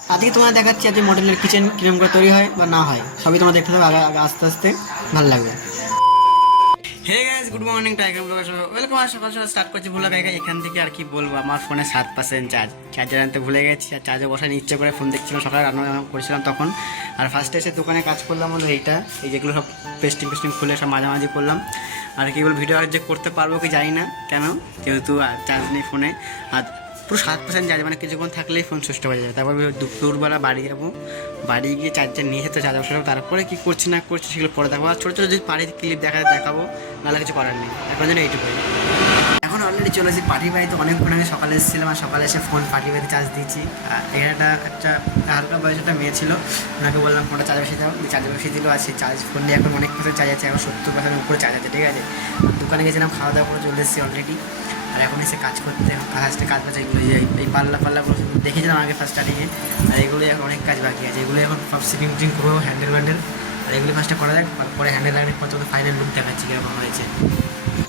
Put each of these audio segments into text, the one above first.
আজকে তোমার দেখাচ্ছি আজকে মডেলের কিচেন কিরকম করে তৈরি হয় বা না হয় সবই তোমার দেখতে হবে, আগে আগে আস্তে আস্তে ভালো লাগবে। Hey guys, good morning, tiger blogger welcome. সকাল সকাল স্টার্ট করছি ব্লগ। এখান থেকে আর কি বলবো, আমার ফোনে 7% চার্জার আনতে ভুলে গেছি, আর চার্জে বসায় ইচ্ছে করে ফোন দেখছিলাম, সকালে রান্না করেছিলাম তখন। আর ফার্স্টে এসে দোকানে কাজ করলাম হলো এইটা, এই যেগুলো সব পেস্টিং খুলে সব মাঝামাঝি করলাম। আর কি বল, ভিডিও আর যে করতে পারবো কি জানি না, কেন যেহেতু চার্জ নেই ফোনে। আর পুরো 7% চার্জ, মানে কিছুক্ষণ থাকলেই ফোন সুস্থ হয়ে যাবে। তারপর দুপুরবেলা বাড়ি যাবো, বাড়ি গিয়ে চার্জার নিয়ে এসে তো চার্জার বসাবো, তারপরে কী করছি না করছি সেগুলো পরে দেখাবো। আর ছোটো ছোটো যদি পাড়ির ক্লিপ দেখাবো, নাহলে কিছু করার নেই। এখন যেন এইটুকুই। এখন অলরেডি চলে এসেছি পার্টির বাড়িতে। অনেকক্ষণ আগে সকালে এসেছিলাম, আর সকালে এসে ফোন পার্টির বাড়িতে চার্জ দিয়েছি। আর এখানে একটা হালকা বয়স একটা মেয়ে ছিল, ওনাকে বললাম ফোনটা চার্জ বসিয়ে দাও, চার্জ বসিয়ে দিল। আর সেই চার্জ ফোন নিয়ে এখন অনেক কিছু চার্জ আছে, এখন 70% উপরে চার্জ আছে, ঠিক আছে। দোকানে গেছিলাম, খাওয়া দাওয়া করে চলে এসেছি অলরেডি। আর এখন এসে কাজ করতে, ফার্স্টে কাজ বাজ এগুলো যে এই পাল্লাগুলো দেখেছিলাম আগে ফার্স্ট স্টার্টিংয়ে। আর এগুলো এখন অনেক কাজ বাকি আছে, এগুলো এখন সব সিপিং করবো, হ্যান্ডেল ব্যান্ডেল। আর এগুলো ফার্স্টে করা যাক, তারপরে হ্যান্ডেল ব্যান্ডেল পর ফাইনাল লুক দেখাচ্ছি কীরকম হয়েছে।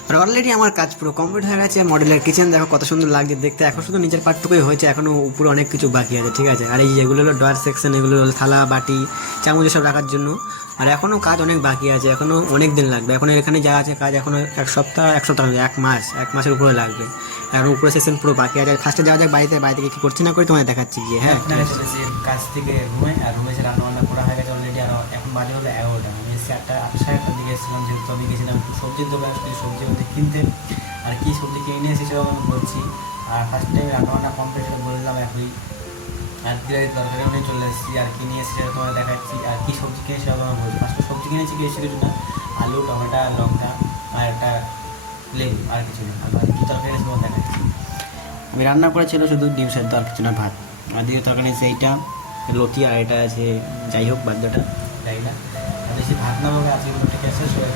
আর অলরেডি আমার কাজ পুরো কমপ্লিট হয়ে গেছে। মডেলের কিচেন দেখো কত সুন্দর লাগছে দেখতে। এখন শুধু নিচের পার্টটুকুই হয়েছে, এখনও উপরে অনেক কিছু বাকি আছে, ঠিক আছে। আর এই যেগুলো হলো ডয়ার সেকশন, এগুলো হলো থালা বাটি চামচ সব রাখার জন্য। আর এখনও কাজ অনেক বাকি আছে, এখনও অনেক দিন লাগবে। এখন এখানে যা আছে কাজ, এখনও এক সপ্তাহ নয়, এক মাসের উপরে লাগবে। এখন উপরে সেকশন পুরো বাকি আছে। ফার্স্টে যাওয়া যাক বাড়িতে, বাড়ি থেকে কী করছি না করে তোমায় দেখাচ্ছি গিয়ে। হ্যাঁ, কাজ থেকে রুমে, আর রুমে এসে রান্নাবান্না করা হয়ে গেছে অলরেডি। আর এখন বাজে হলো 11টা। আমি এসে 8:30টার দিকে এসেছিলাম, যেহেতু আমি গেছিলাম একটু সবজির দোকানে, সবজি মধ্যে কিনতে। আর কী সবজি কিনে নিয়ে এসেছি সেটাও আমি বলছি। আর ফার্স্টে রান্নাবান্না কমপ্লিট করে বললাম একই। আর বিরিয়ানি তরকারিও নিয়ে চলে এসেছি, আর কিনে এসে সেটা তোমায় দেখাচ্ছি। আর কী সবজি কিনে সেটা তোমায় বলছি। ফার্স্টে সবজি কিনেছি কি এসে কিছু না, আলু, টমেটো, লঙ্কা আর একটা লেবু, আর কিছু নেই। আর কী তরকারি তোমায় দেখাচ্ছি। আমি রান্না করেছিল শুধু ডিম সেদ্ধ, আর কিছু না, ভাত। আর দিয়ে তরকারি আছে এইটা লতি, আর এটা আছে যাই হোক বাদ্যটা যাই না। আর বেশি ভাত না বলে আজকে ঠিক আছে, সবাই